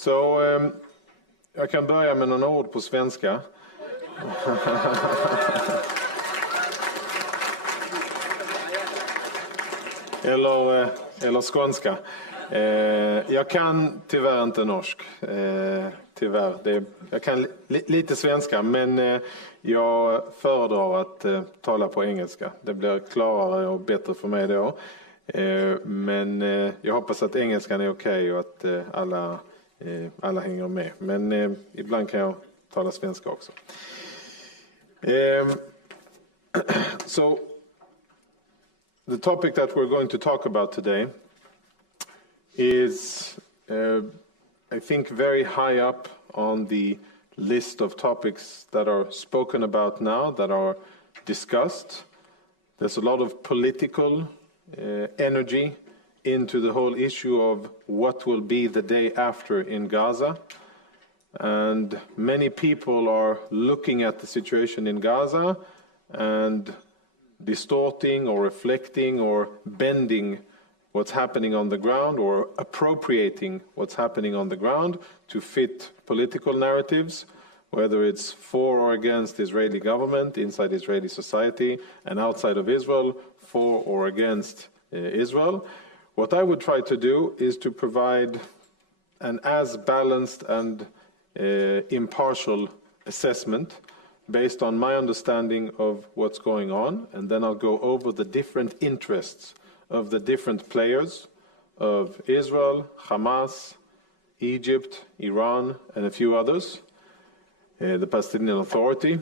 Så jag kan börja med några ord på svenska. eller skånska. Jag kan tyvärr inte norsk. Tyvärr. Jag kan lite svenska, men jag föredrar att tala på engelska. Det blir klarare och bättre för mig då. Men jag hoppas att engelskan är okej och att alla hänger med. Men ibland kan jag tala svenska också. So the topic that we're going to talk about today is, I think, very high up on the list of topics that are spoken about now, that are discussed. There's a lot of political energy into the whole issue of what will be the day after in Gaza. And many people are looking at the situation in Gaza and distorting or reflecting or bending what's happening on the ground or appropriating what's happening on the ground to fit political narratives, whether it's for or against the Israeli government, inside Israeli society, and outside of Israel, for or against Israel. What I would try to do is to provide an as balanced and impartial assessment based on my understanding of what's going on, and then I'll go over the different interests of the different players of Israel, Hamas, Egypt, Iran, and a few others, the Palestinian Authority,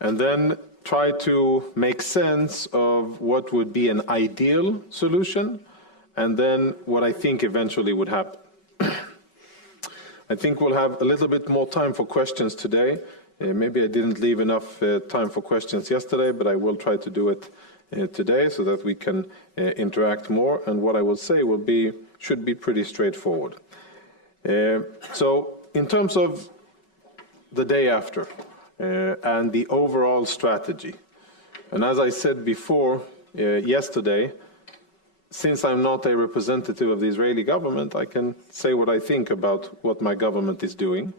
and then try to make sense of what would be an ideal solution, and then what I think eventually would happen. I think we'll have a little bit more time for questions today. Maybe I didn't leave enough time for questions yesterday, but I will try to do it today so that we can interact more, and what I will say should be pretty straightforward. So in terms of the day after and the overall strategy, and as I said before yesterday, since I'm not a representative of the Israeli government, I can say what I think about what my government is doing.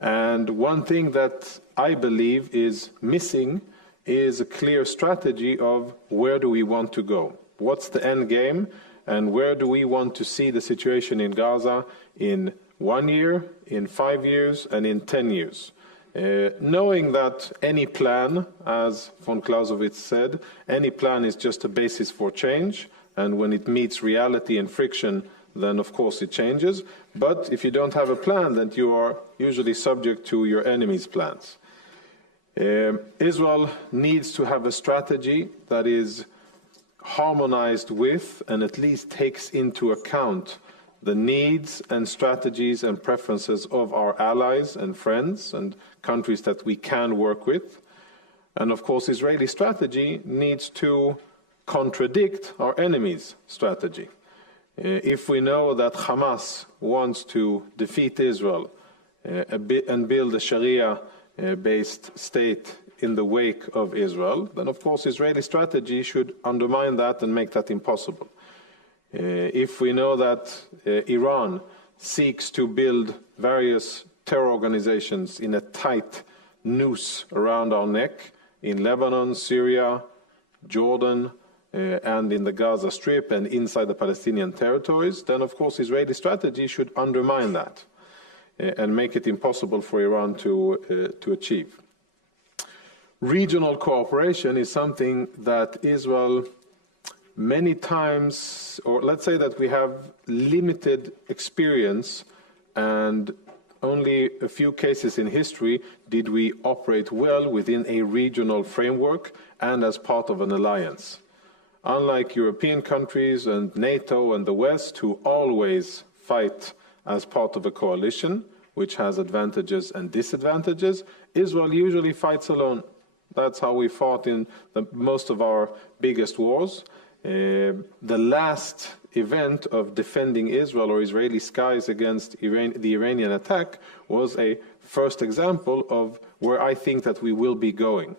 And one thing that I believe is missing is a clear strategy of where do we want to go? What's the end game? And where do we want to see the situation in Gaza in 1 year, in 5 years, and in 10 years? Knowing that any plan, as von Clausewitz said, any plan is just a basis for change, and when it meets reality and friction, then of course it changes. But if you don't have a plan, then you are usually subject to your enemy's plans. Israel needs to have a strategy that is harmonized with and at least takes into account the needs and strategies and preferences of our allies and friends and countries that we can work with. And of course, Israeli strategy needs to contradict our enemy's strategy. If we know that Hamas wants to defeat Israel and build a Sharia-based state in the wake of Israel, then of course Israeli strategy should undermine that and make that impossible. If we know that Iran seeks to build various terror organizations in a tight noose around our neck in Lebanon, Syria, Jordan, and in the Gaza Strip and inside the Palestinian territories, then of course Israeli strategy should undermine that and make it impossible for Iran to achieve. Regional cooperation is something that Israel many times, or let's say that we have limited experience, and only a few cases in history did we operate well within a regional framework and as part of an alliance. Unlike European countries and NATO and the West, who always fight as part of a coalition, which has advantages and disadvantages, Israel usually fights alone. That's how we fought in most of our biggest wars. The last event of defending Israel or Israeli skies against the Iranian attack was a first example of where I think that we will be going.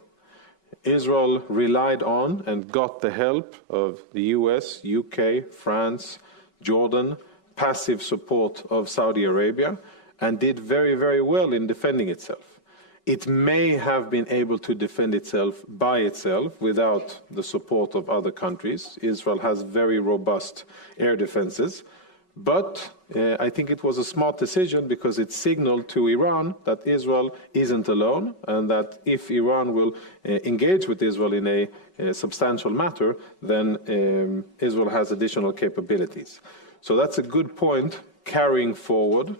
Israel relied on and got the help of the US, UK, France, Jordan passive support of Saudi Arabia and did very, very well in defending itself. It may have been able to defend itself by itself without the support of other countries. Israel has very robust air defenses. But I think it was a smart decision because it signaled to Iran that Israel isn't alone and that if Iran will engage with Israel in a substantial matter, then Israel has additional capabilities. So that's a good point carrying forward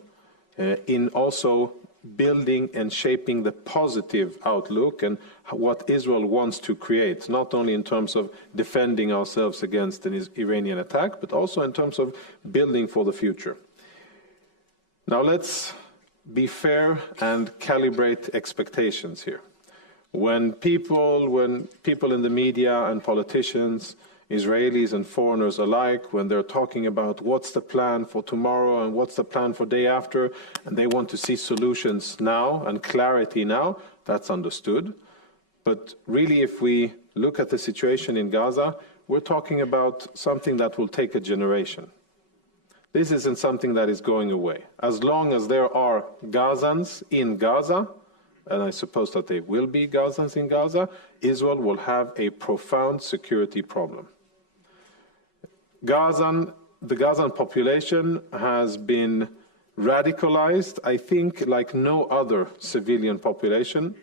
in also building and shaping the positive outlook and what Israel wants to create, not only in terms of defending ourselves against an Iranian attack, but also in terms of building for the future. Now let's be fair and calibrate expectations here. When people in the media and politicians, Israelis and foreigners alike, when they're talking about what's the plan for tomorrow and what's the plan for day after, and they want to see solutions now and clarity now, that's understood. But really, if we look at the situation in Gaza, we're talking about something that will take a generation. This isn't something that is going away. As long as there are Gazans in Gaza, and I suppose that there will be Gazans in Gaza, Israel will have a profound security problem. The Gazan population has been radicalized, I think, like no other civilian population.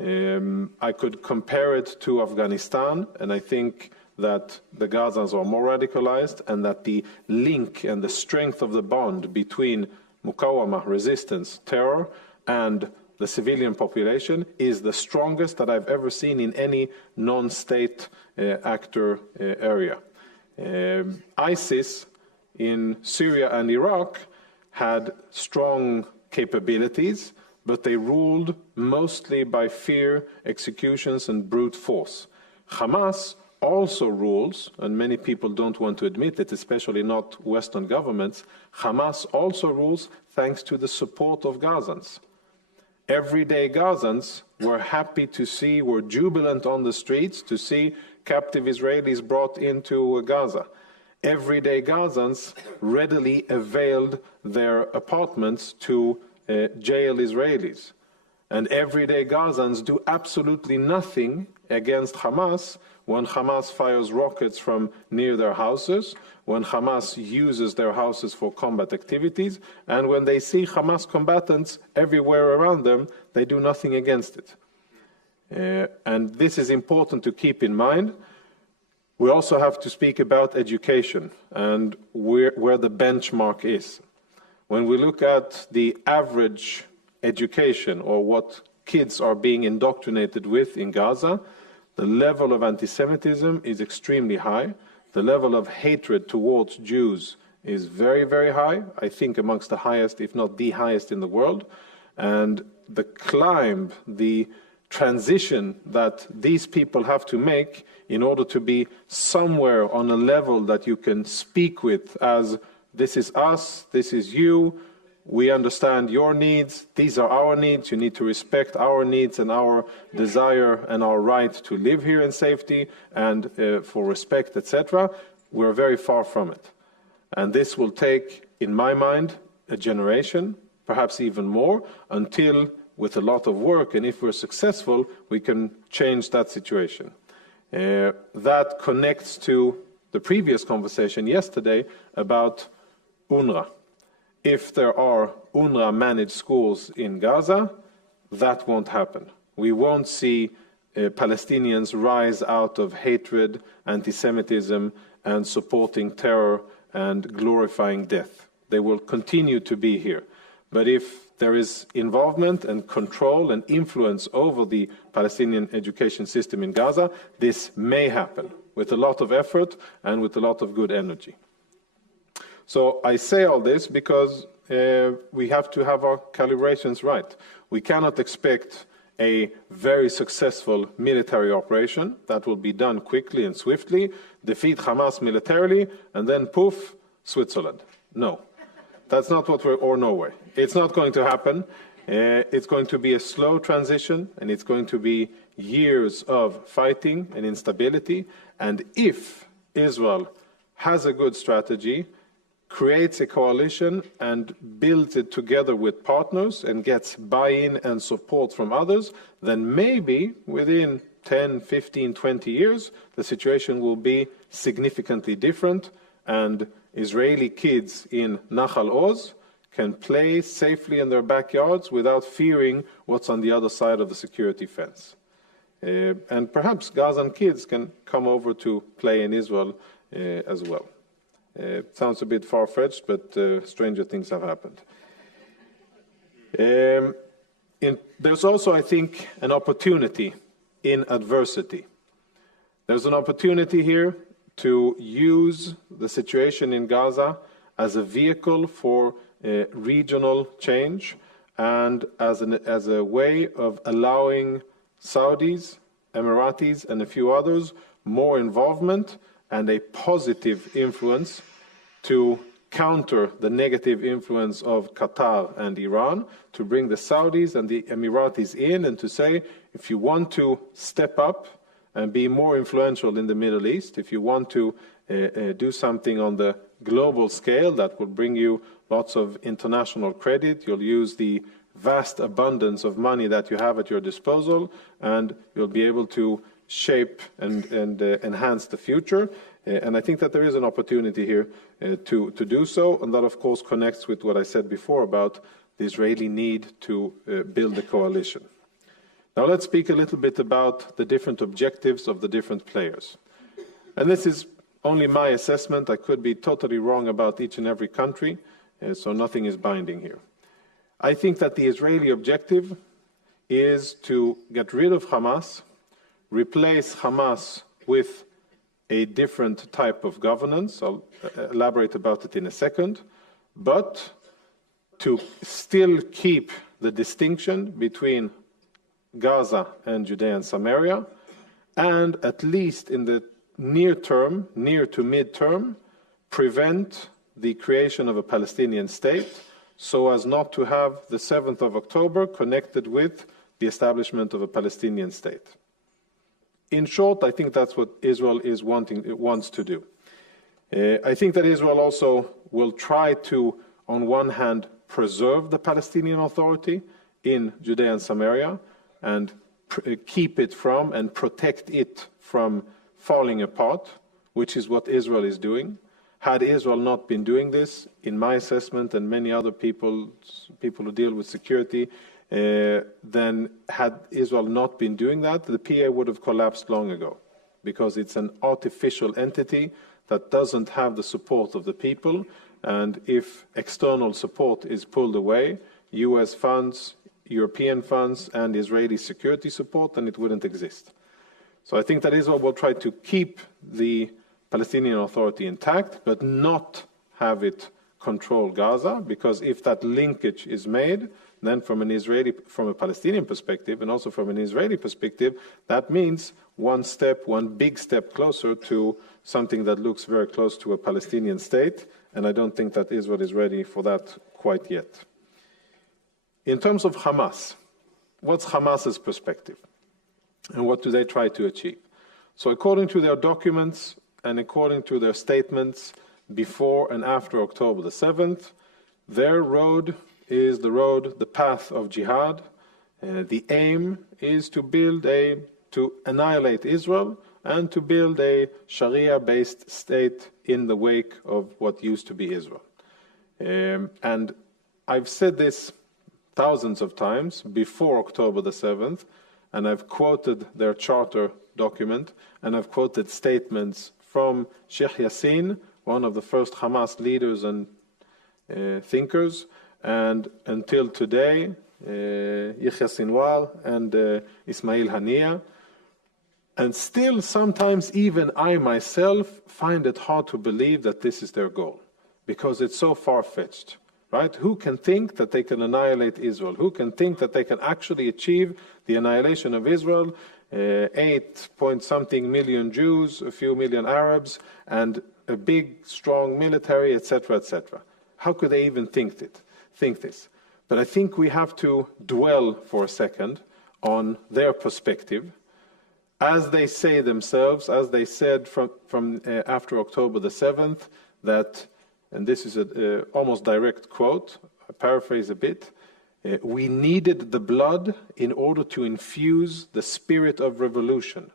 I could compare it to Afghanistan, and I think that the Gazans are more radicalized, and that the link and the strength of the bond between Muqawama, resistance, terror, and the civilian population is the strongest that I've ever seen in any non-state actor area. ISIS in Syria and Iraq had strong capabilities, but they ruled mostly by fear, executions, and brute force. Hamas also rules, and many people don't want to admit it, especially not Western governments. Hamas also rules thanks to the support of Gazans. Everyday Gazans were happy to see, were jubilant on the streets to see captive Israelis brought into Gaza. Everyday Gazans readily availed their apartments to jail Israelis. And everyday Gazans do absolutely nothing against Hamas when Hamas fires rockets from near their houses, when Hamas uses their houses for combat activities, and when they see Hamas combatants everywhere around them, they do nothing against it. And this is important to keep in mind. We also have to speak about education and where the benchmark is. When we look at the average education or what kids are being indoctrinated with in Gaza, the level of anti-Semitism is extremely high. The level of hatred towards Jews is very, very high. I think amongst the highest, if not the highest in the world. And the climb, the transition that these people have to make in order to be somewhere on a level that you can speak with as this is us, this is you, we understand your needs, these are our needs, you need to respect our needs and our desire and our right to live here in safety and for respect, etc. We're very far from it. And this will take, in my mind, a generation, perhaps even more, until with a lot of work, and if we're successful, we can change that situation. That connects to the previous conversation yesterday about UNRWA. If there are UNRWA-managed schools in Gaza, that won't happen. We won't see Palestinians rise out of hatred, anti-Semitism, and supporting terror and glorifying death. They will continue to be here. But if there is involvement and control and influence over the Palestinian education system in Gaza, this may happen with a lot of effort and with a lot of good energy. So I say all this because we have to have our calibrations right. We cannot expect a very successful military operation that will be done quickly and swiftly, defeat Hamas militarily, and then poof, Switzerland. No. That's not what or Norway. It's not going to happen. It's going to be a slow transition, and it's going to be years of fighting and instability. And if Israel has a good strategy, creates a coalition and builds it together with partners and gets buy-in and support from others, then maybe within 10, 15, 20 years, the situation will be significantly different, and Israeli kids in Nahal Oz can play safely in their backyards without fearing what's on the other side of the security fence. And perhaps Gazan kids can come over to play in Israel as well. It sounds a bit far-fetched, but stranger things have happened. There's also, I think, an opportunity in adversity. There's an opportunity here to use the situation in Gaza as a vehicle for regional change and as a way of allowing Saudis, Emiratis, and a few others more involvement and a positive influence to counter the negative influence of Qatar and Iran, to bring the Saudis and the Emiratis in and to say, if you want to step up and be more influential in the Middle East, if you want to do something on the global scale that will bring you lots of international credit, you'll use the vast abundance of money that you have at your disposal, and you'll be able to shape and enhance the future. And I think that there is an opportunity here to do so, and that of course connects with what I said before about the Israeli need to build a coalition. Now let's speak a little bit about the different objectives of the different players. And this is only my assessment. I could be totally wrong about each and every country, so nothing is binding here. I think that the Israeli objective is to get rid of Hamas, replace Hamas with a different type of governance. I'll elaborate about it in a second, but to still keep the distinction between Gaza and Judea and Samaria, and at least in the near term, near to mid-term, prevent the creation of a Palestinian state so as not to have the 7th of October connected with the establishment of a Palestinian state. In short, I think that's what Israel wants to do. I think that Israel also will try to, on one hand, preserve the Palestinian Authority in Judea and Samaria and keep it from and protect it from falling apart, which is what Israel is doing. Had Israel not been doing this, in my assessment and many other people who deal with security, then had Israel not been doing that, the PA would have collapsed long ago, because it's an artificial entity that doesn't have the support of the people, and if external support is pulled away, US funds, European funds, and Israeli security support, then it wouldn't exist. So I think that Israel will try to keep the Palestinian Authority intact, but not have it control Gaza, because if that linkage is made, then from a Palestinian perspective, and also from an Israeli perspective, that means one big step closer to something that looks very close to a Palestinian state, and I don't think that Israel is ready for that quite yet. In terms of Hamas, what's Hamas's perspective? And what do they try to achieve? So according to their documents and according to their statements before and after October the 7th, their road is the path of jihad. The aim is to annihilate Israel and to build a Sharia-based state in the wake of what used to be Israel. And I've said this thousands of times before October the 7th, and I've quoted their charter document, and I've quoted statements from Sheikh Yassin, one of the first Hamas leaders and thinkers, and until today, Yahya Sinwar and Ismail Haniyeh. And still, sometimes even I myself find it hard to believe that this is their goal, because it's so far-fetched, right? Who can think that they can annihilate Israel? Who can think that they can actually achieve the annihilation of Israel, 8-point-something million Jews, a few million Arabs, and a big, strong military, etc., etc.? How could they even think this? But I think we have to dwell for a second on their perspective. As they say themselves, as they said from after October the 7th, that and this is an almost direct quote, I paraphrase a bit, we needed the blood in order to infuse the spirit of revolution.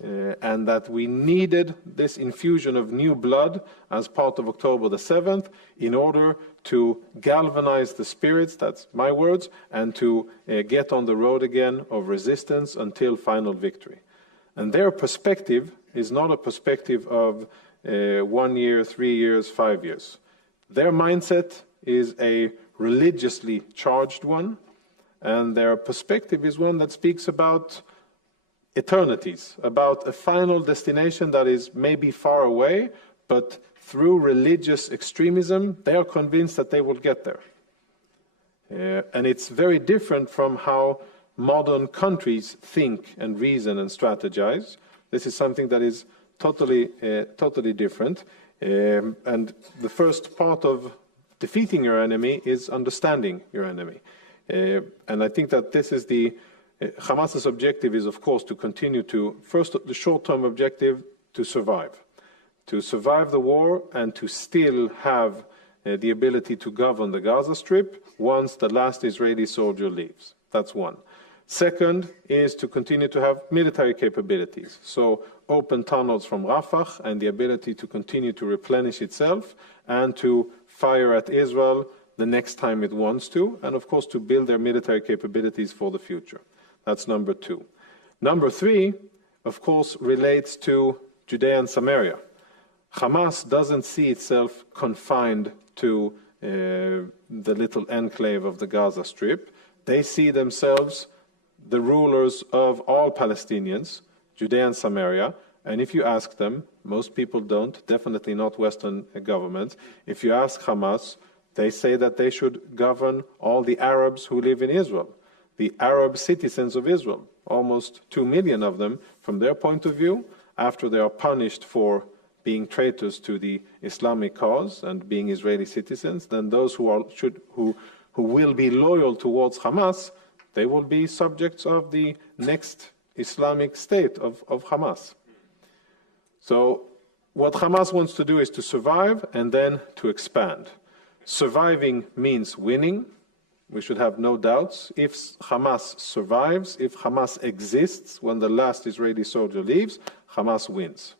And that we needed this infusion of new blood as part of October the 7th in order to galvanize the spirits, that's my words, and to get on the road again of resistance until final victory. And their perspective is not a perspective of 1 year, 3 years, 5 years. Their mindset is a religiously charged one, and their perspective is one that speaks about eternities, about a final destination that is maybe far away, but through religious extremism, they are convinced that they will get there. And it's very different from how modern countries think and reason and strategize. This is something that is totally different. And the first part of defeating your enemy is understanding your enemy. And I think that this is Hamas's objective is, of course, to continue to, first, the short-term objective, to survive the war and to still have the ability to govern the Gaza Strip once the last Israeli soldier leaves. That's one. Second is to continue to have military capabilities, so open tunnels from Rafah and the ability to continue to replenish itself and to fire at Israel the next time it wants to, and of course to build their military capabilities for the future. That's number two. Number three, of course, relates to Judea and Samaria. Hamas doesn't see itself confined to the little enclave of the Gaza Strip. They see themselves the rulers of all Palestinians, Judea and Samaria, and if you ask them, most people don't, definitely not Western governments, if you ask Hamas, they say that they should govern all the Arabs who live in Israel. The Arab citizens of Israel, almost 2 million of them, from their point of view, after they are punished for being traitors to the Islamic cause and being Israeli citizens, then those who will be loyal towards Hamas, they will be subjects of the next Islamic state of Hamas. So what Hamas wants to do is to survive and then to expand. Surviving means winning. We should have no doubts. If Hamas survives, if Hamas exists when the last Israeli soldier leaves, Hamas wins.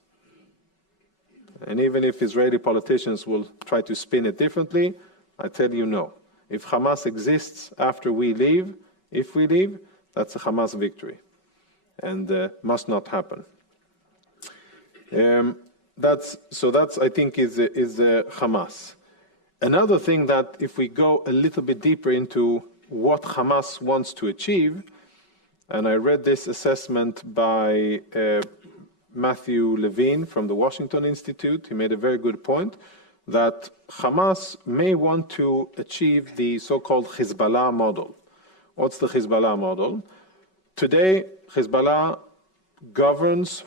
And even if Israeli politicians will try to spin it differently, I tell you no. If Hamas exists after we leave, if we leave, that's a Hamas victory. And must not happen. That's I think, is Hamas. Another thing that, if we go a little bit deeper into what Hamas wants to achieve, and I read this assessment by Matthew Levine from the Washington Institute. He made a very good point that Hamas may want to achieve the so-called Hezbollah model. What's the Hezbollah model? Today, Hezbollah governs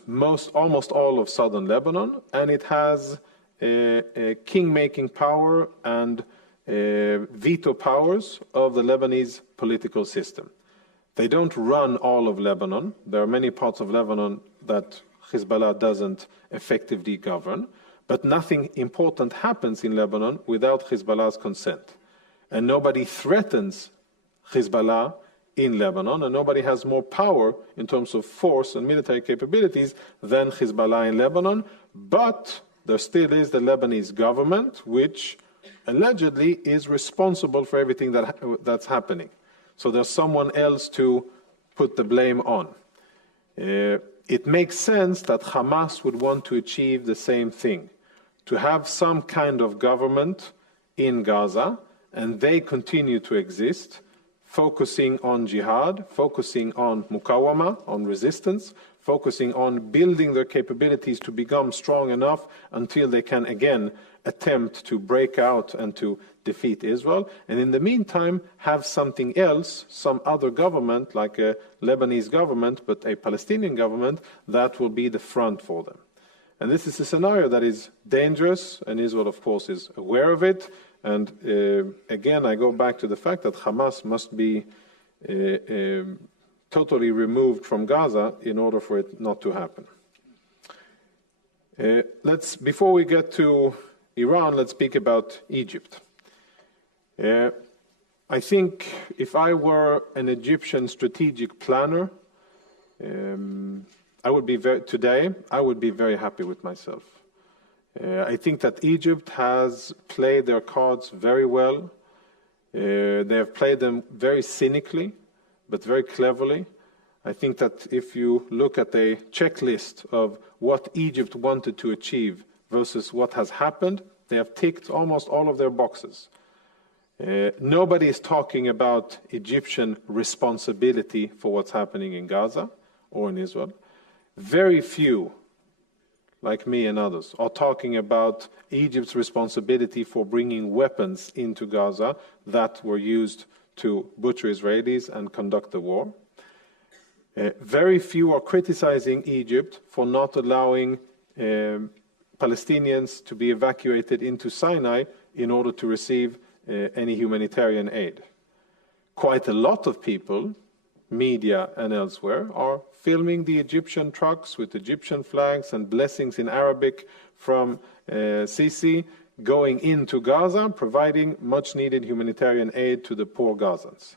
almost all of southern Lebanon, and it has a king-making power and veto powers of the Lebanese political system. They don't run all of Lebanon. There are many parts of Lebanon that Hezbollah doesn't effectively govern, but nothing important happens in Lebanon without Hezbollah's consent. And nobody threatens Hezbollah in Lebanon, and nobody has more power in terms of force and military capabilities than Hezbollah in Lebanon, but there still is the Lebanese government, which allegedly is responsible for everything that's happening. So there's someone else to put the blame on. It makes sense that Hamas would want to achieve the same thing, to have some kind of government in Gaza, and they continue to exist, focusing on jihad, focusing on mukawama, on resistance, focusing on building their capabilities to become strong enough until they can again attempt to break out and to defeat Israel, and in the meantime have something else, some other government, like a Lebanese government, but a Palestinian government, that will be the front for them. And this is a scenario that is dangerous, and Israel, of course, is aware of it. And again, I go back to the fact that Hamas must be totally removed from Gaza in order for it not to happen. Before we get to Iran, let's speak about Egypt. I think if I were an Egyptian strategic planner, I would be very happy with myself. I think that Egypt has played their cards very well. They have played them very cynically, but very cleverly. I think that if you look at a checklist of what Egypt wanted to achieve versus what has happened, they have ticked almost all of their boxes. Nobody is talking about Egyptian responsibility for what's happening in Gaza or in Israel. Very few, like me and others, are talking about Egypt's responsibility for bringing weapons into Gaza that were used to butcher Israelis and conduct the war. Very few are criticizing Egypt for not allowing Palestinians to be evacuated into Sinai in order to receive any humanitarian aid. Quite a lot of people, media and elsewhere, are filming the Egyptian trucks with Egyptian flags and blessings in Arabic from Sisi going into Gaza, providing much needed humanitarian aid to the poor Gazans.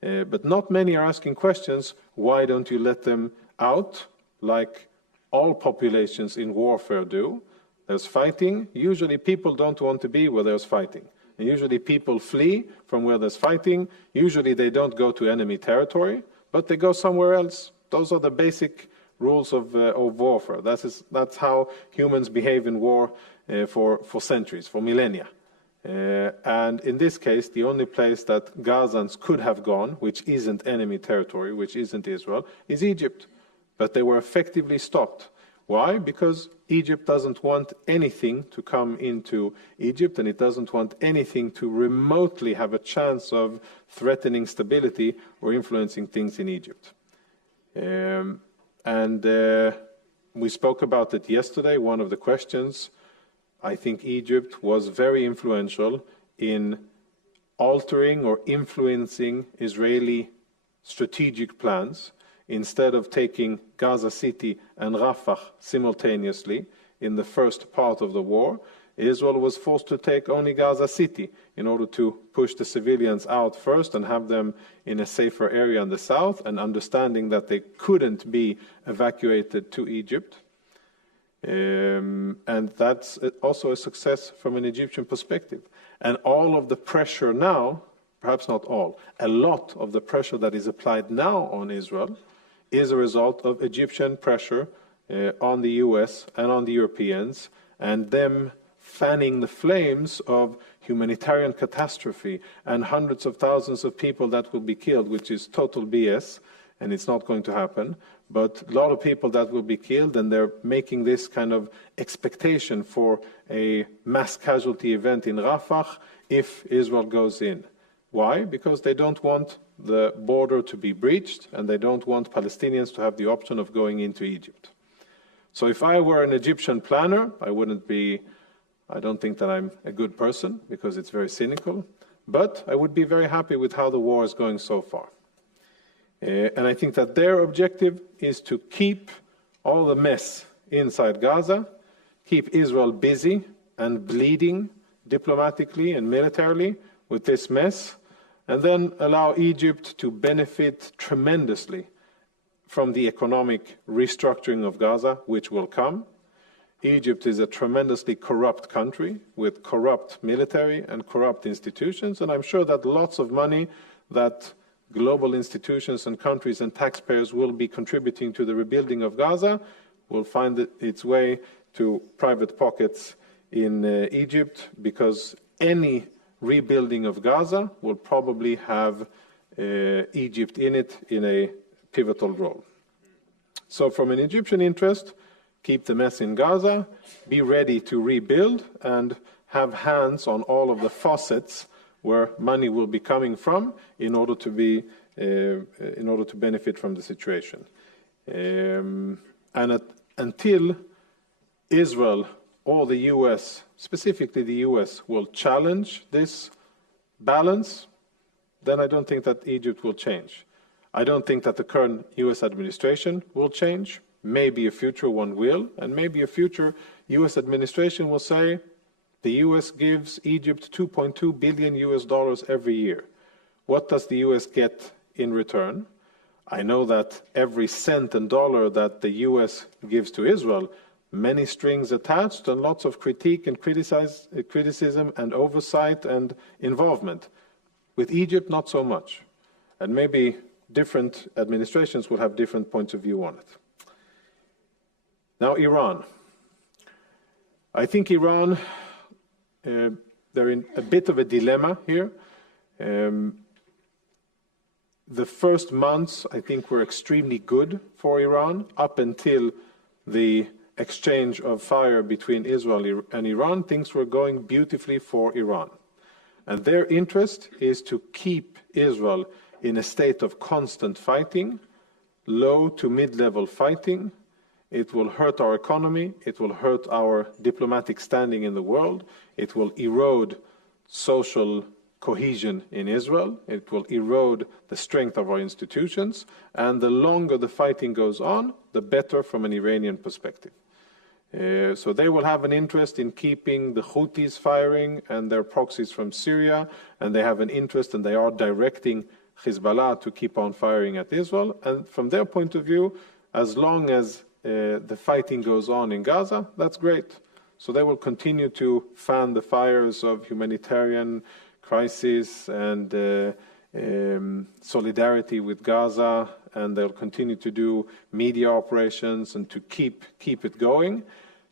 But not many are asking questions, why don't you let them out like all populations in warfare do? There's fighting. Usually people don't want to be where there's fighting. And usually people flee from where there's fighting. Usually they don't go to enemy territory, but they go somewhere else. Those are the basic rules of warfare. That's how humans behave in war for centuries, for millennia. And in this case, the only place that Gazans could have gone, which isn't enemy territory, which isn't Israel, is Egypt. But they were effectively stopped. Why? Because Egypt doesn't want anything to come into Egypt, and it doesn't want anything to remotely have a chance of threatening stability or influencing things in Egypt. We spoke about it yesterday, one of the questions. I think Egypt was very influential in altering or influencing Israeli strategic plans. Instead of taking Gaza City and Rafah simultaneously in the first part of the war, Israel was forced to take only Gaza City in order to push the civilians out first and have them in a safer area in the south, and understanding that they couldn't be evacuated to Egypt. And that's also a success from an Egyptian perspective. And all of the pressure now, perhaps not all, a lot of the pressure that is applied now on Israel is a result of Egyptian pressure on the US and on the Europeans, and them fanning the flames of humanitarian catastrophe and hundreds of thousands of people that will be killed, which is total BS, and it's not going to happen. But a lot of people that will be killed, and they're making this kind of expectation for a mass casualty event in Rafah if Israel goes in. Why? Because they don't want the border to be breached, and they don't want Palestinians to have the option of going into Egypt. So if I were an Egyptian planner, I don't think that I'm a good person, because it's very cynical, but I would be very happy with how the war is going so far. And I think that their objective is to keep all the mess inside Gaza, keep Israel busy and bleeding diplomatically and militarily with this mess, and then allow Egypt to benefit tremendously from the economic restructuring of Gaza, which will come. Egypt is a tremendously corrupt country with corrupt military and corrupt institutions, and I'm sure that lots of money that global institutions and countries and taxpayers will be contributing to the rebuilding of Gaza will find its way to private pockets in Egypt, because any rebuilding of Gaza will probably have Egypt in it in a pivotal role. So from an Egyptian interest, keep the mess in Gaza, be ready to rebuild, and have hands on all of the faucets where money will be coming from in order to benefit from the situation. Until Israel or the US, specifically the US, will challenge this balance, then I don't think that Egypt will change. I don't think that the current US administration will change. Maybe a future one will, and maybe a future US administration will say, The US gives Egypt $2.2 billion every year. What does the US get in return? I know that every cent and dollar that the US gives to Israel, many strings attached and lots of critique and criticism and oversight and involvement. With Egypt, not so much. And maybe different administrations will have different points of view on it. Now, Iran. I think Iran, they're in a bit of a dilemma here. The first months, I think, were extremely good for Iran, up until the exchange of fire between Israel and Iran. Things were going beautifully for Iran. And their interest is to keep Israel in a state of constant fighting, low to mid-level fighting. It will hurt our economy. It will hurt our diplomatic standing in the world. It will erode social cohesion in Israel. It will erode the strength of our institutions. And the longer the fighting goes on, the better from an Iranian perspective. So they will have an interest in keeping the Houthis firing and their proxies from Syria, and they have an interest, and they are directing Hezbollah to keep on firing at Israel. And from their point of view, as long as the fighting goes on in Gaza, that's great. So they will continue to fan the fires of humanitarian crisis and solidarity with Gaza, and they'll continue to do media operations and to keep it going.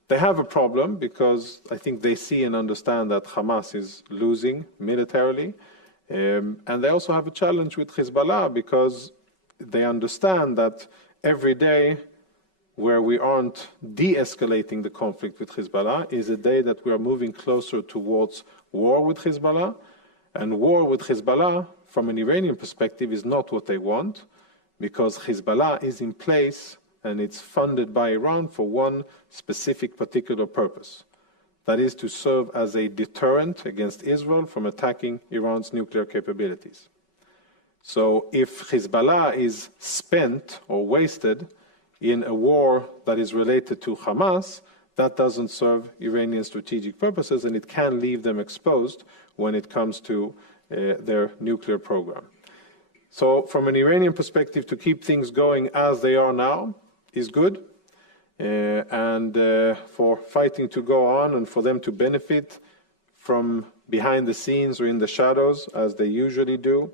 They have a problem because I think they see and understand that Hamas is losing militarily. And they also have a challenge with Hezbollah because they understand that every day where we aren't de-escalating the conflict with Hezbollah is a day that we are moving closer towards war with Hezbollah. And war with Hezbollah, from an Iranian perspective, is not what they want, because Hezbollah is in place and it's funded by Iran for one specific particular purpose. That is to serve as a deterrent against Israel from attacking Iran's nuclear capabilities. So if Hezbollah is spent or wasted in a war that is related to Hamas, that doesn't serve Iranian strategic purposes, and it can leave them exposed when it comes to their nuclear program. So from an Iranian perspective, to keep things going as they are now is good, and for fighting to go on and for them to benefit from behind the scenes or in the shadows, as they usually do,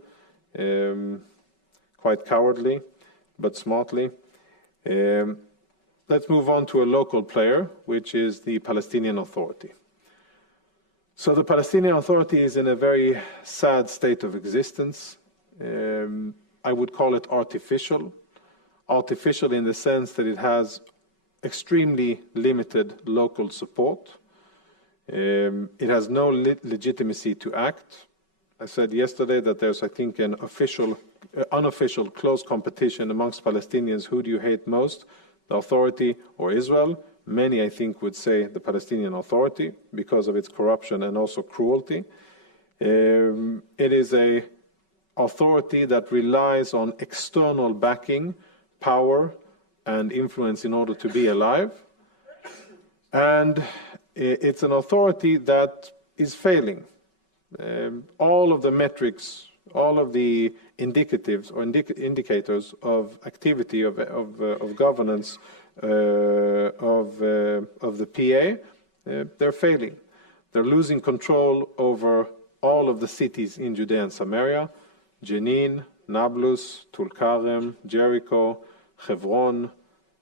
quite cowardly, but smartly. Let's move on to a local player, which is the Palestinian Authority. So the Palestinian Authority is in a very sad state of existence. I would call it artificial. Artificial in the sense that it has extremely limited local support. It has no legitimacy to act. I said yesterday that there's, I think, an unofficial close competition amongst Palestinians. Who do you hate most, the Authority or Israel? Many, I think, would say the Palestinian Authority because of its corruption and also cruelty. It is an authority that relies on external backing, power, and influence in order to be alive. And it's an authority that is failing. All of the metrics, all of the indicatives or indicators of activity of governance of the PA, they're failing. They're losing control over all of the cities in Judea and Samaria: Jenin, Nablus, Tulkarem, Jericho, Hebron.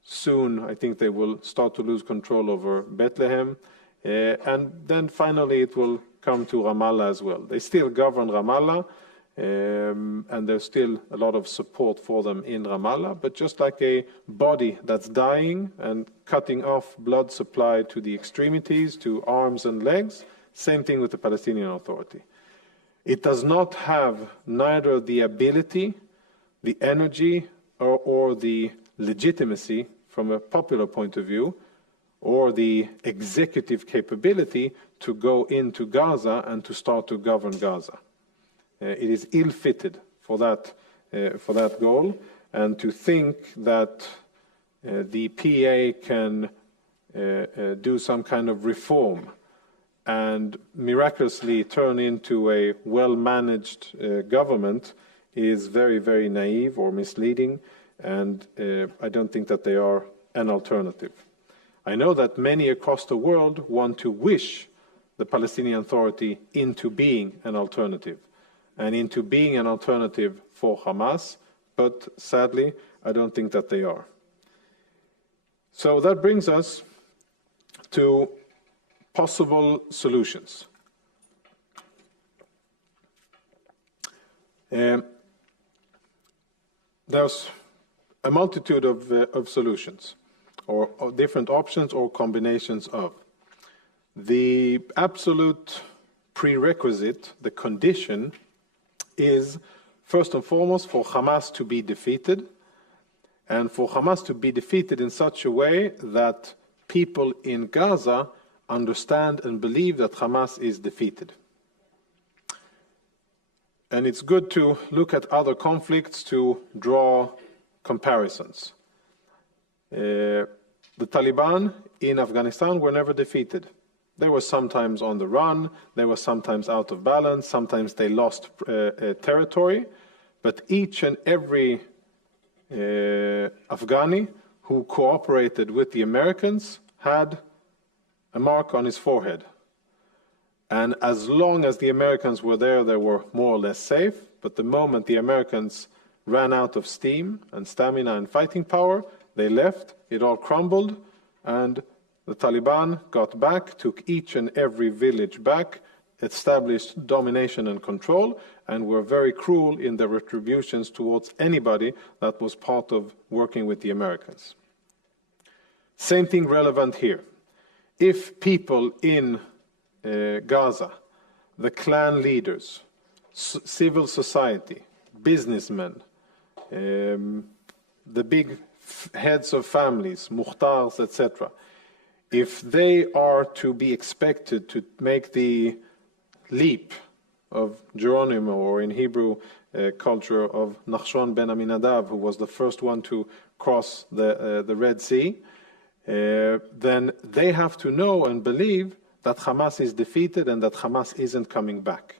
Soon, I think they will start to lose control over Bethlehem. And then finally it will come to Ramallah as well. They still govern Ramallah, and there's still a lot of support for them in Ramallah, but just like a body that's dying and cutting off blood supply to the extremities, to arms and legs, same thing with the Palestinian Authority. It does not have neither the ability, the energy, or the legitimacy from a popular point of view, or the executive capability to go into Gaza and to start to govern Gaza. It is ill-fitted for that goal, and to think that the PA can do some kind of reform and miraculously turn into a well-managed government is very, very naive or misleading, and I don't think that they are an alternative. I know that many across the world want to wish the Palestinian Authority into being an alternative, and into being an alternative for Hamas, but sadly, I don't think that they are. So that brings us to possible solutions. There's a multitude of solutions, or different options or combinations of. The absolute prerequisite, the condition, is first and foremost for Hamas to be defeated, and for Hamas to be defeated in such a way that people in Gaza understand and believe that Hamas is defeated. And it's good to look at other conflicts to draw comparisons. The Taliban in Afghanistan were never defeated. They were sometimes on the run, they were sometimes out of balance, sometimes they lost territory, but each and every Afghani who cooperated with the Americans had a mark on his forehead. And as long as the Americans were there, they were more or less safe, but the moment the Americans ran out of steam and stamina and fighting power, they left, it all crumbled, and the Taliban got back, took each and every village back, established domination and control, and were very cruel in their retributions towards anybody that was part of working with the Americans. Same thing relevant here. If people in Gaza, the clan leaders, civil society, businessmen, the big heads of families, muhtars, etc., if they are to be expected to make the leap of Geronimo, or in Hebrew culture of Nachshon ben Aminadav, who was the first one to cross the Red Sea, then they have to know and believe that Hamas is defeated and that Hamas isn't coming back,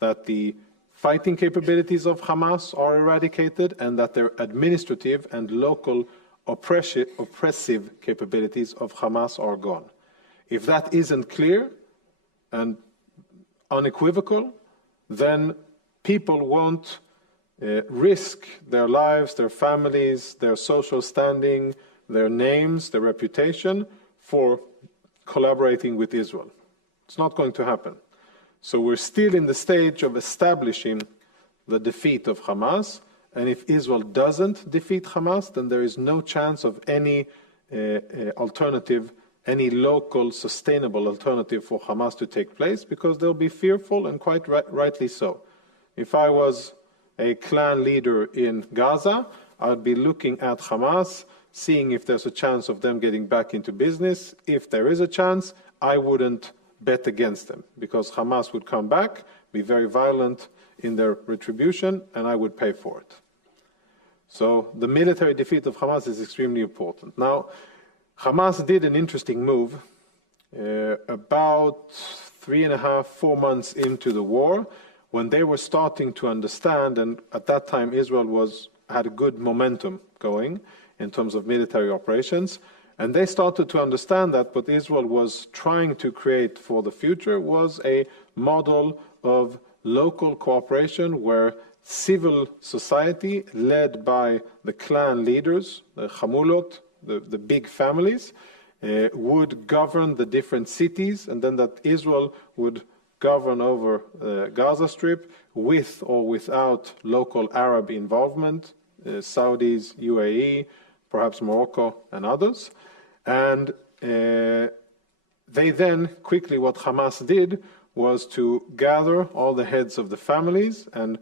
that the fighting capabilities of Hamas are eradicated, and that their administrative and local oppressive capabilities of Hamas are gone. If that isn't clear and unequivocal, then people won't risk their lives, their families, their social standing, their names, their reputation for collaborating with Israel. It's not going to happen. So we're still in the stage of establishing the defeat of Hamas, and if Israel doesn't defeat Hamas, then there is no chance of any alternative, any local sustainable alternative for Hamas to take place, because they'll be fearful, and quite rightly so. If I was a clan leader in Gaza, I'd be looking at Hamas, seeing if there's a chance of them getting back into business. If there is a chance, I wouldn't bet against them, because Hamas would come back, be very violent in their retribution, and I would pay for it. So the military defeat of Hamas is extremely important. Now, Hamas did an interesting move about 3.5, 4 months into the war, when they were starting to understand, and at that time Israel had a good momentum going in terms of military operations, and they started to understand that what Israel was trying to create for the future was a model of local cooperation where civil society, led by the clan leaders, the Hamulot, the big families, would govern the different cities, and then that Israel would govern over the Gaza Strip with or without local Arab involvement, Saudis, UAE, perhaps Morocco and others. And they then, quickly, what Hamas did was to gather all the heads of the families and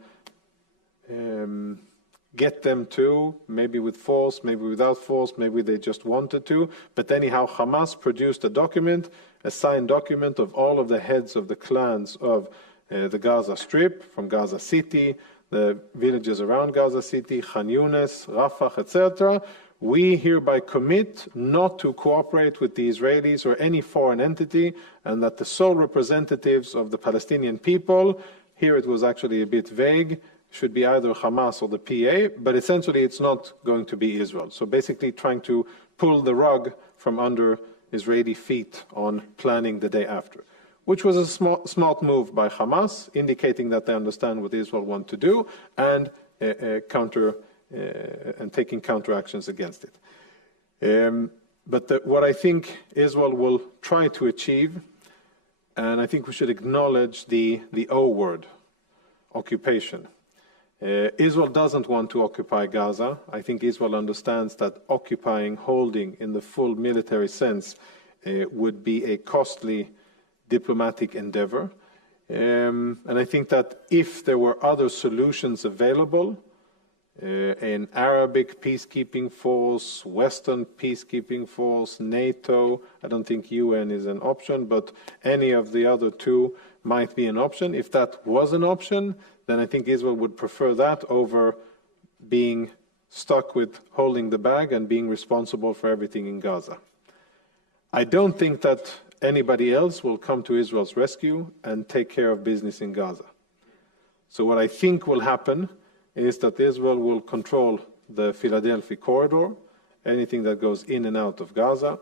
get them to, maybe with force, maybe without force, maybe they just wanted to, but anyhow Hamas produced a document, a signed document of all of the heads of the clans of the Gaza Strip, from Gaza City, the villages around Gaza City, Khan Yunis, Rafah, etc., we hereby commit not to cooperate with the Israelis or any foreign entity, and that the sole representatives of the Palestinian people, here it was actually a bit vague, should be either Hamas or the PA, but essentially it's not going to be Israel. So basically trying to pull the rug from under Israeli feet on planning the day after, which was a smart move by Hamas, indicating that they understand what Israel wants to do and taking counteractions against it. But what I think Israel will try to achieve, and I think we should acknowledge the O word, occupation. Israel doesn't want to occupy Gaza. I think Israel understands that occupying, holding in the full military sense would be a costly diplomatic endeavor. And I think that if there were other solutions available, an Arabic peacekeeping force, Western peacekeeping force, NATO, I don't think UN is an option, but any of the other two might be an option. If that was an option, then I think Israel would prefer that over being stuck with holding the bag and being responsible for everything in Gaza. I don't think that anybody else will come to Israel's rescue and take care of business in Gaza. So what I think will happen is that Israel will control the Philadelphia corridor, anything that goes in and out of Gaza.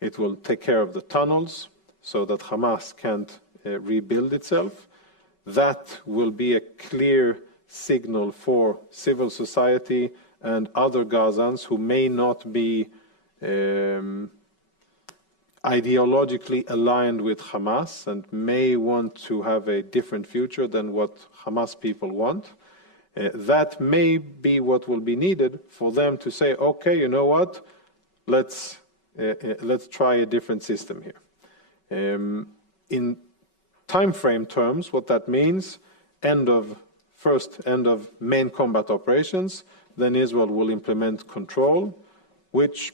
It will take care of the tunnels so that Hamas can't rebuild itself. That will be a clear signal for civil society and other Gazans who may not be ideologically aligned with Hamas and may want to have a different future than what Hamas people want. That may be what will be needed for them to say, okay, you know what, let's try a different system here. In time frame terms, what that means, end of main combat operations, then Israel will implement control, which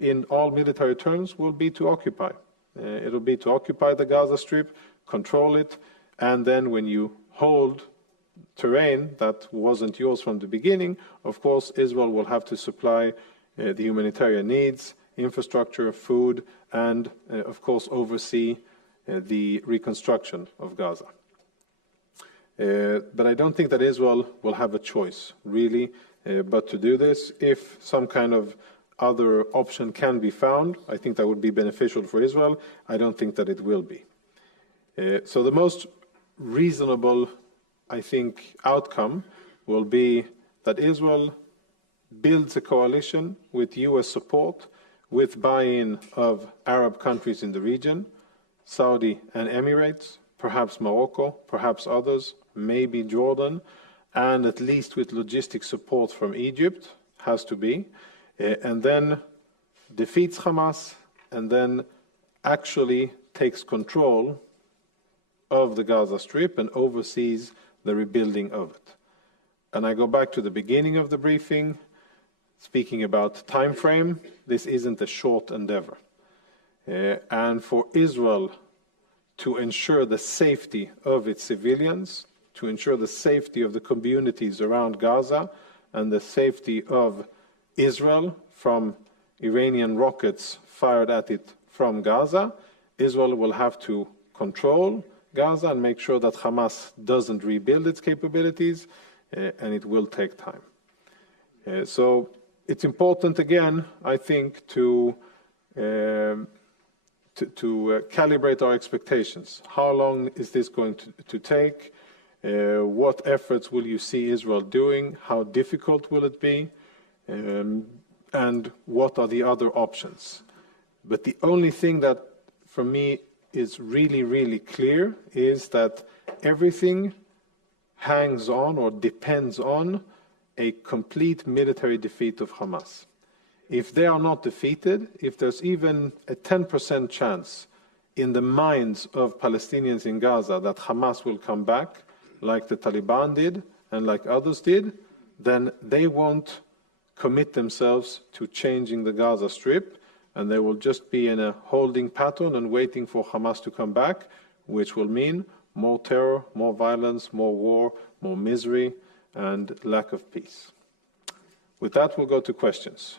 in all military terms will be to occupy. It'll be to occupy the Gaza Strip, control it, and then when you hold terrain that wasn't yours from the beginning, of course, Israel will have to supply the humanitarian needs, infrastructure, food, and, of course, oversee the reconstruction of Gaza. But I don't think that Israel will have a choice, really, but to do this. If some kind of other option can be found, I think that would be beneficial for Israel. I don't think that it will be. So the most reasonable, I think, outcome will be that Israel builds a coalition with US support, with buy-in of Arab countries in the region, Saudi and Emirates, perhaps Morocco, perhaps others, maybe Jordan, and at least with logistic support from Egypt, has to be, and then defeats Hamas, and then actually takes control of the Gaza Strip and oversees the rebuilding of it. And I go back to the beginning of the briefing, speaking about time frame. This isn't a short endeavor. And for Israel to ensure the safety of its civilians, to ensure the safety of the communities around Gaza, and the safety of Israel from Iranian rockets fired at it from Gaza, Israel will have to control Gaza and make sure that Hamas doesn't rebuild its capabilities, and it will take time. So it's important, again, I think, to calibrate our expectations. How long is this going to take? What efforts will you see Israel doing? How difficult will it be? And what are the other options? But the only thing that, for me, is really, really clear is that everything hangs on or depends on a complete military defeat of Hamas. If they are not defeated, if there's even a 10% chance in the minds of Palestinians in Gaza that Hamas will come back, like the Taliban did and like others did, then they won't commit themselves to changing the Gaza Strip, and they will just be in a holding pattern and waiting for Hamas to come back, which will mean more terror, more violence, more war, more misery, and lack of peace. With that, we'll go to questions.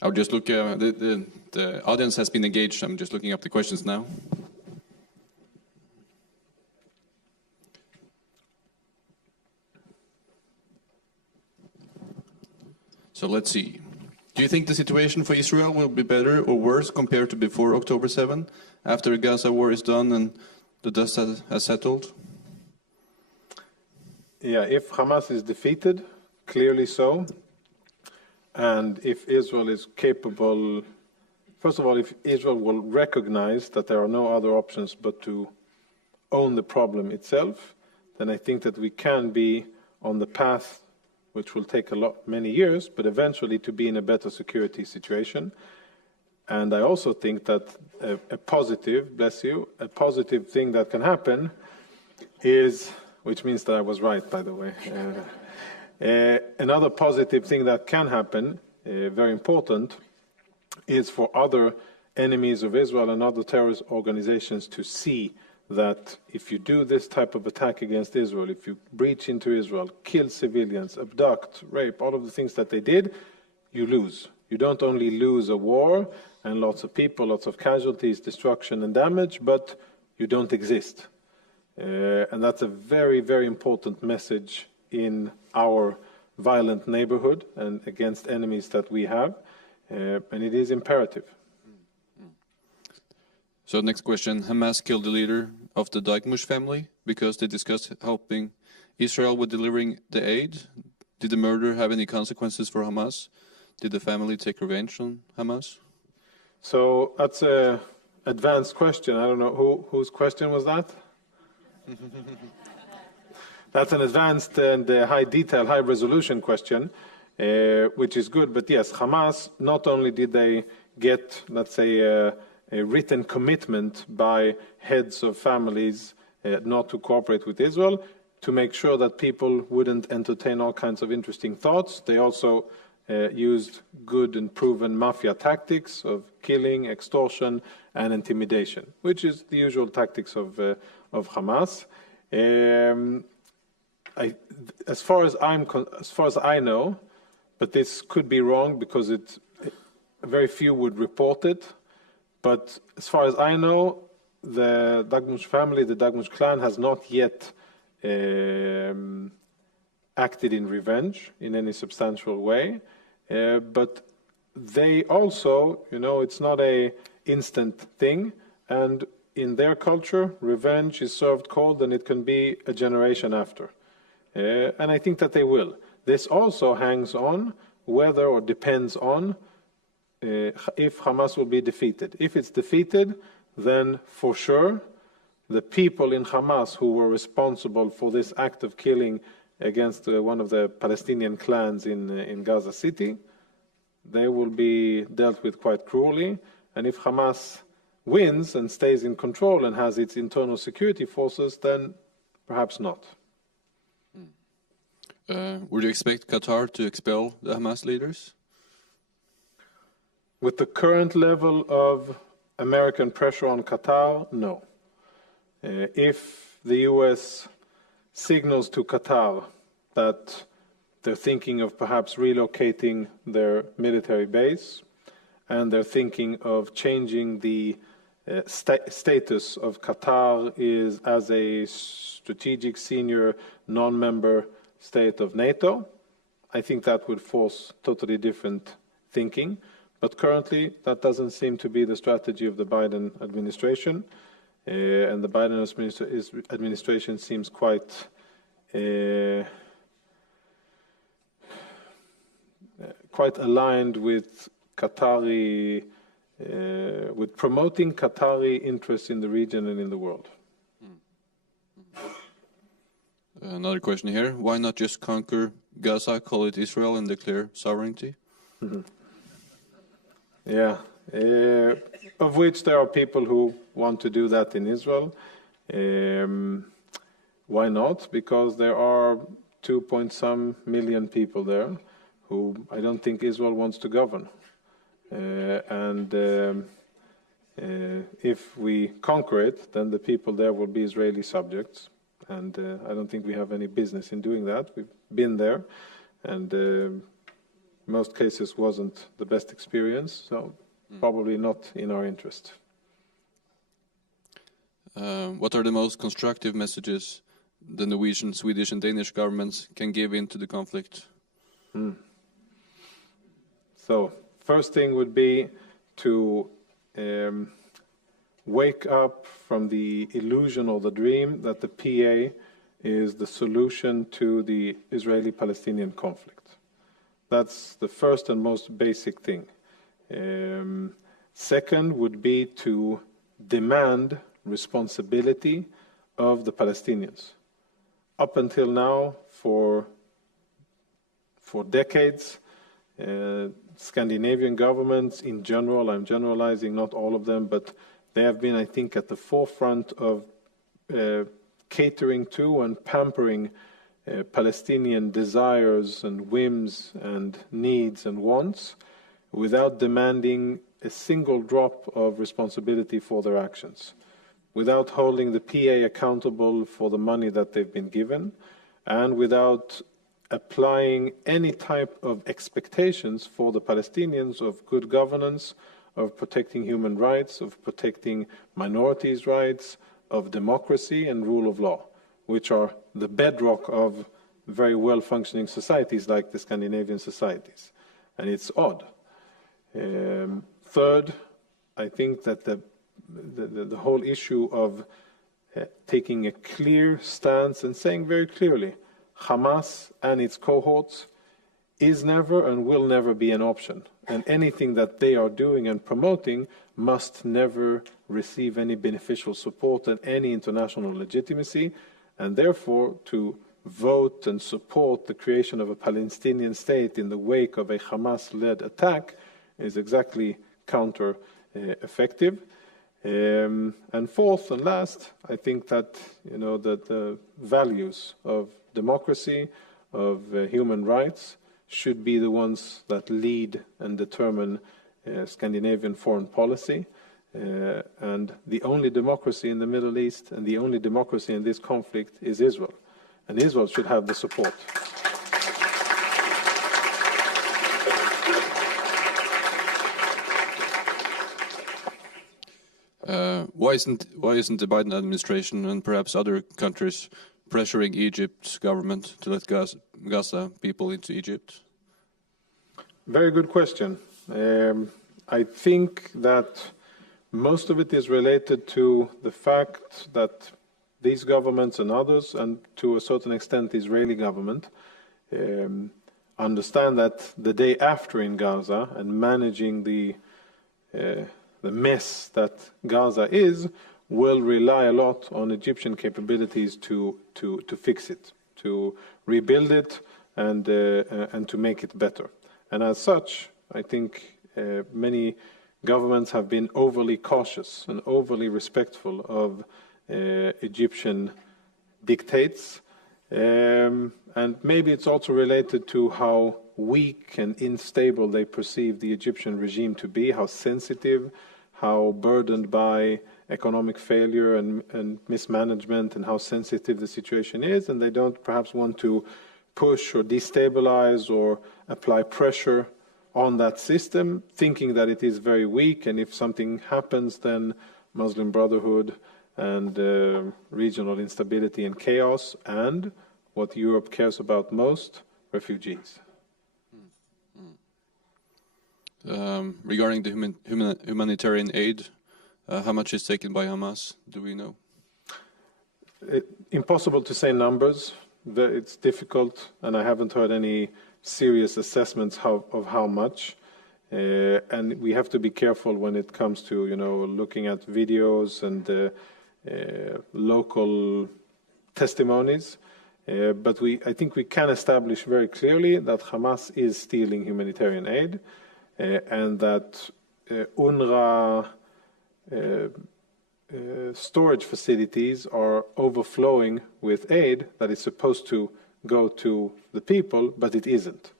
I'll just look, the audience has been engaged. I'm just looking up the questions now. So let's see. Do you think the situation for Israel will be better or worse compared to before October 7, after the Gaza war is done and the dust has settled? Yeah, if Hamas is defeated, clearly so, and if Israel is capable, first of all, if Israel will recognize that there are no other options but to own the problem itself, then I think that we can be on the path, which will take many years, but eventually to be in a better security situation. And I also think that a positive, bless you, a positive thing that can happen is, which means that I was right, by the way. Another positive thing that can happen, very important, is for other enemies of Israel and other terrorist organizations to see that if you do this type of attack against Israel, if you breach into Israel, kill civilians, abduct, rape, all of the things that they did, you lose. You don't only lose a war and lots of people, lots of casualties, destruction and damage, but you don't exist. And that's a very, very important message in our violent neighborhood and against enemies that we have, and it is imperative. So next question, Hamas killed the leader of the Daghmush family because they discussed helping Israel with delivering the aid. Did the murder have any consequences for Hamas? Did the family take revenge on Hamas? So that's an advanced question. I don't know, whose question was that? That's an advanced and high detail, high resolution question, which is good. But yes, Hamas, not only did they get, let's say, a written commitment by heads of families not to cooperate with Israel, to make sure that people wouldn't entertain all kinds of interesting thoughts. They also used good and proven mafia tactics of killing, extortion, and intimidation, which is the usual tactics of Hamas. As far as I know, but this could be wrong because very few would report it. But as far as I know, the Daghmush family, the Daghmush clan, has not yet acted in revenge in any substantial way. But they also, it's not an instant thing. And in their culture, revenge is served cold and it can be a generation after. And I think that they will. This also hangs on whether or depends on if Hamas will be defeated. If it's defeated, then for sure the people in Hamas who were responsible for this act of killing against one of the Palestinian clans in Gaza City, they will be dealt with quite cruelly. And if Hamas wins and stays in control and has its internal security forces, then perhaps not. Would you expect Qatar to expel the Hamas leaders? With the current level of American pressure on Qatar, no. If the US signals to Qatar that they're thinking of perhaps relocating their military base, and they're thinking of changing the status of Qatar as a strategic senior non-member state of NATO, I think that would force totally different thinking. But currently, that doesn't seem to be the strategy of the Biden administration. And the Biden administration seems quite aligned with Qatari, with promoting Qatari interests in the region and in the world. Another question here. Why not just conquer Gaza, call it Israel, and declare sovereignty? Yeah, of which there are people who want to do that in Israel. Why not? Because there are 2-some million people there who I don't think Israel wants to govern. If we conquer it, then the people there will be Israeli subjects. And I don't think we have any business in doing that. We've been there. and most cases wasn't the best experience, so probably not in our interest. What are the most constructive messages the Norwegian, Swedish and Danish governments can give into the conflict? So, first thing would be to wake up from the illusion or the dream that the PA is the solution to the Israeli-Palestinian conflict. That's the first and most basic thing. Second would be to demand responsibility of the Palestinians. Up until now, for decades, Scandinavian governments in general, I'm generalizing, not all of them, but they have been, I think, at the forefront of catering to and pampering Palestinian desires and whims and needs and wants without demanding a single drop of responsibility for their actions, without holding the PA accountable for the money that they've been given, and without applying any type of expectations for the Palestinians of good governance, of protecting human rights, of protecting minorities' rights, of democracy and rule of law, which are the bedrock of very well-functioning societies like the Scandinavian societies. And it's odd. Third, I think that the whole issue of taking a clear stance and saying very clearly, Hamas and its cohorts is never and will never be an option. And anything that they are doing and promoting must never receive any beneficial support and any international legitimacy. And therefore, to vote and support the creation of a Palestinian state in the wake of a Hamas-led attack is exactly counter-effective. And fourth and last, I think that that the values of democracy, of human rights, should be the ones that lead and determine Scandinavian foreign policy. And the only democracy in the Middle East and the only democracy in this conflict is Israel. And Israel should have the support. Why isn't the Biden administration and perhaps other countries pressuring Egypt's government to let Gaza people into Egypt? Very good question. I think that most of it is related to the fact that these governments and others, and to a certain extent the Israeli government, understand that the day after in Gaza and managing the mess that Gaza is will rely a lot on Egyptian capabilities to fix it, to rebuild it, and to make it better. And as such, I think many governments have been overly cautious and overly respectful of Egyptian dictates. And maybe it's also related to how weak and unstable they perceive the Egyptian regime to be, how sensitive, how burdened by economic failure and mismanagement, and how sensitive the situation is, and they don't perhaps want to push or destabilize or apply pressure on that system, thinking that it is very weak, and if something happens, then Muslim Brotherhood and regional instability and chaos, and what Europe cares about most, refugees. Regarding the humanitarian aid, how much is taken by Hamas? Do we know? Impossible to say numbers. It's difficult, and I haven't heard any serious assessments of how much. And we have to be careful when it comes to, looking at videos and local testimonies. But I think we can establish very clearly that Hamas is stealing humanitarian aid, and that UNRWA storage facilities are overflowing with aid that is supposed to go to the people, but it isn't.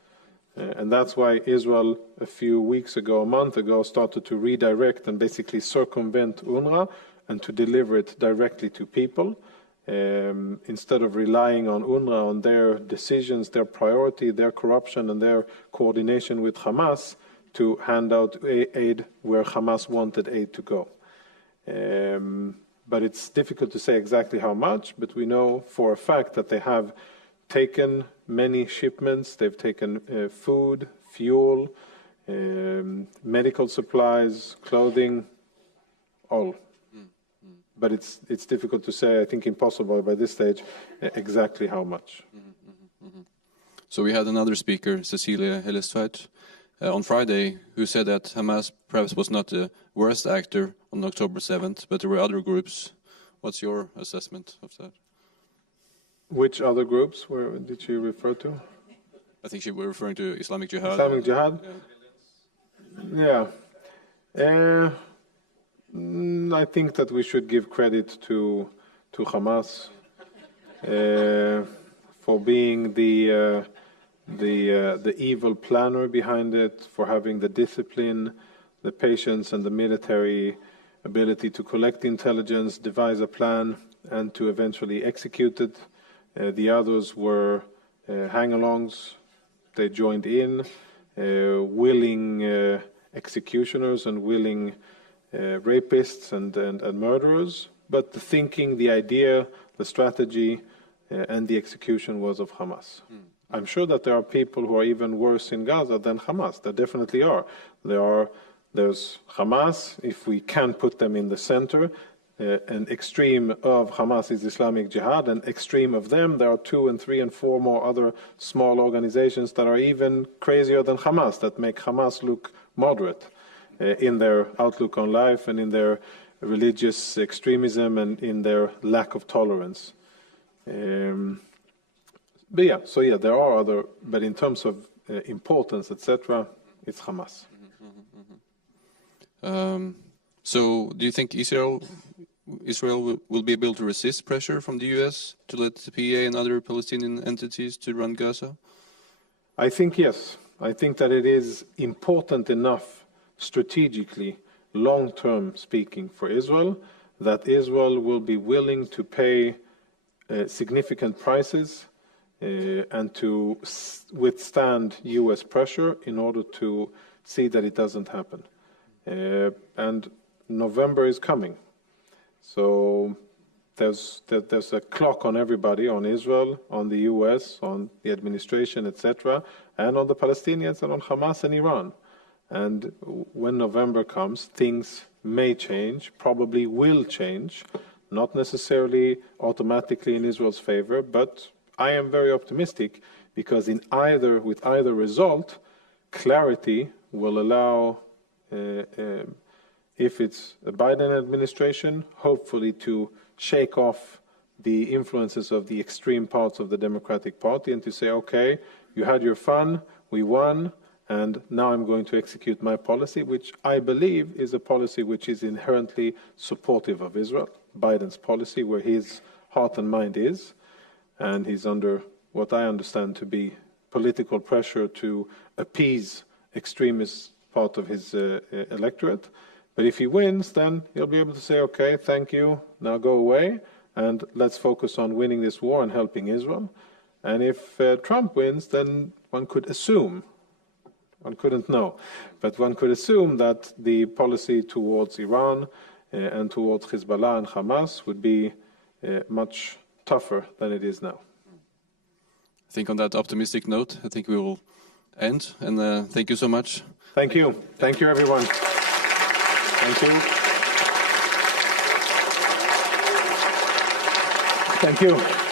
And that's why Israel, a few weeks ago, a month ago, started to redirect and basically circumvent UNRWA and to deliver it directly to people. instead of relying on UNRWA, on their decisions, their priority, their corruption, and their coordination with Hamas, to hand out aid where Hamas wanted aid to go. But it's difficult to say exactly how much, but we know for a fact that they have taken many shipments. They've taken food, fuel, medical supplies, clothing, all. But it's difficult to say, I think impossible by this stage, exactly how much. So we had another speaker, Cecilia Hellestveit, on Friday, who said that Hamas perhaps was not the worst actor on October 7th, but there were other groups. What's your assessment of that? Which other groups did she refer to? I think she was referring to Islamic Jihad. Islamic Jihad? Yeah. I think that we should give credit to Hamas for being the evil planner behind it, for having the discipline, the patience, and the military ability to collect intelligence, devise a plan, and to eventually execute it. The others were hang-alongs. They joined in, willing executioners and willing rapists and murderers. But the thinking, the idea, the strategy, and the execution was of Hamas. I'm sure that there are people who are even worse in Gaza than Hamas. There definitely are. There's Hamas, if we can put them in the center. An extreme of Hamas is Islamic Jihad, and extreme of them, there are 2 and 3 and 4 more other small organizations that are even crazier than Hamas, that make Hamas look moderate in their outlook on life and in their religious extremism and in their lack of tolerance. But yeah, there are other, but in terms of importance, etc., it's Hamas. So do you think Israel will be able to resist pressure from the US to let the PA and other Palestinian entities to run Gaza? I think yes. I think that it is important enough strategically, long-term speaking, for Israel, that Israel will be willing to pay significant prices and to withstand US pressure in order to see that it doesn't happen. And November is coming. So there's a clock on everybody, on Israel, on the US, on the administration, etc., and on the Palestinians and on Hamas and Iran. And when November comes, things may change, probably will change, not necessarily automatically in Israel's favor, but I am very optimistic because with either result, clarity will allow, if it's a Biden administration, hopefully to shake off the influences of the extreme parts of the Democratic Party and to say, okay, you had your fun, we won, and now I'm going to execute my policy, which I believe is a policy which is inherently supportive of Israel, Biden's policy, where his heart and mind is, and he's under what I understand to be political pressure to appease extremist part of his electorate. But if he wins, then he'll be able to say, okay, thank you, now go away, and let's focus on winning this war and helping Israel. And if Trump wins, then one could assume, one couldn't know, but one could assume that the policy towards Iran and towards Hezbollah and Hamas would be much tougher than it is now. I think on that optimistic note, I think we will end, and thank you so much. Thank you. Thank you, everyone. Thank you. Thank you.